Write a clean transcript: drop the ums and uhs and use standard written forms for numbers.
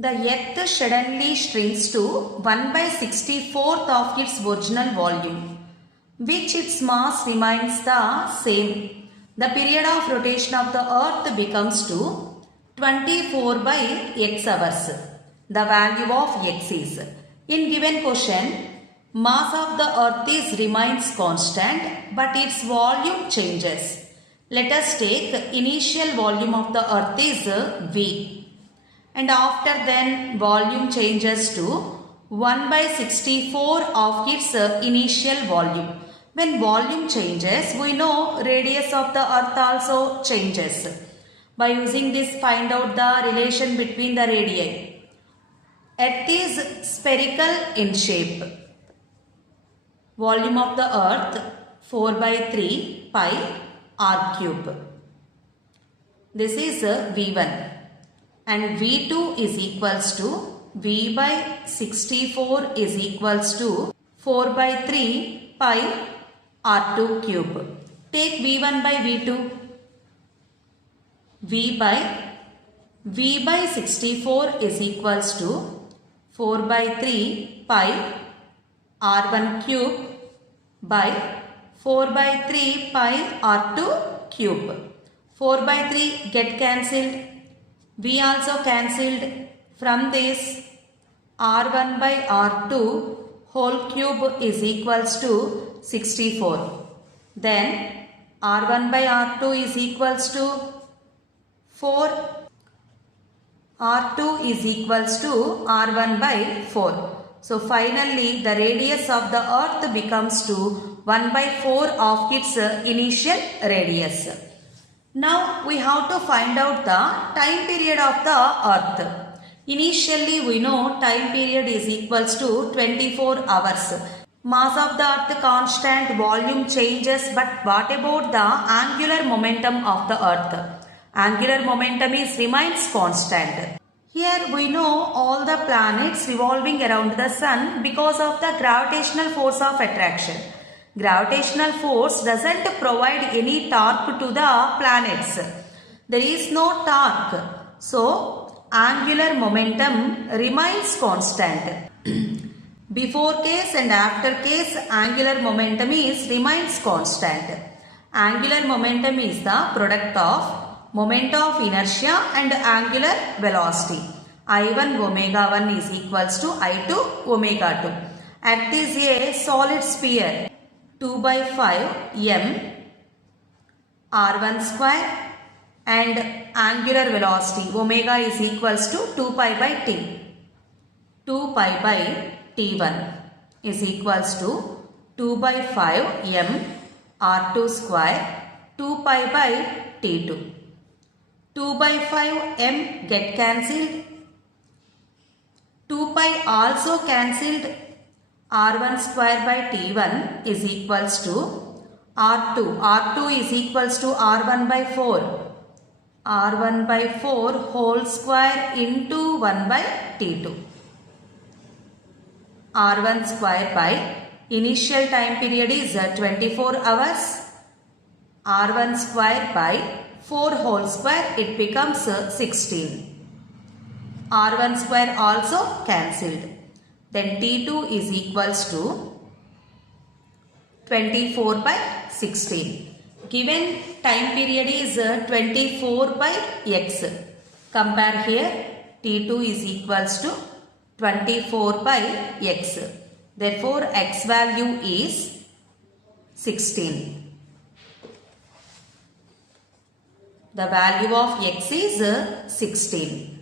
The earth suddenly shrinks to 1 by 64th of its original volume, which its mass remains the same. The period of rotation of the earth becomes to 24 by x hours. The value of x is, in given question, mass of the earth is remains constant but its volume changes. Let us take initial volume of the earth is V, and after then volume changes to 1 by 64 of its initial volume. When volume changes, we know radius of the earth also changes. By using this, find out the relation between the radii. Earth is spherical in shape. Volume of the earth 4 by 3 pi r cube. This is V1, and V2 is equals to V by 64 is equals to 4 by 3 pi r2 cube. Take V1 by V2. V by 64 is equals to 4 by 3 pi r1 cube by 4 by 3 pi r2 cube. 4 by 3 get cancelled. V also cancelled. From this, r1 by r2 whole cube is equals to 64. Then r1 by r2 is equals to 4. R2 is equals to R1 by 4. So finally the radius of the earth becomes to 1 by 4 of its initial radius. Now we have to find out the time period of the earth. Initially we know time period is equals to 24 hours. Mass of the earth constant, volume changes, but what about the angular momentum of the earth? Angular momentum remains constant. Here we know all the planets revolving around the sun because of the gravitational force of attraction. Gravitational force doesn't provide any torque to the planets. There is no torque. So, angular momentum remains constant. Before case and after case, angular momentum remains constant. Angular momentum is the product of moment of inertia and angular velocity. I1 omega 1 is equals to I2 omega 2. Earth is a solid sphere. 2 by 5 m r1 square, and angular velocity omega is equals to 2 pi by t. 2 pi by t1 is equals to 2 by 5 m r2 square 2 pi by t2. 2 by 5 m get cancelled. 2 pi also cancelled. R1 square by T1 is equals to R2. R2 is equals to R1 by 4. R1 by 4 whole square into 1 by T2. R1 square by initial time period is 24 hours. R1 square by 4 whole square, it becomes 16. R1 square also cancelled. Then T2 is equals to 24 by 16. Given time period is 24 by x. Compare here, T2 is equals to 24 by x. Therefore, x value is 16. The value of x is 16.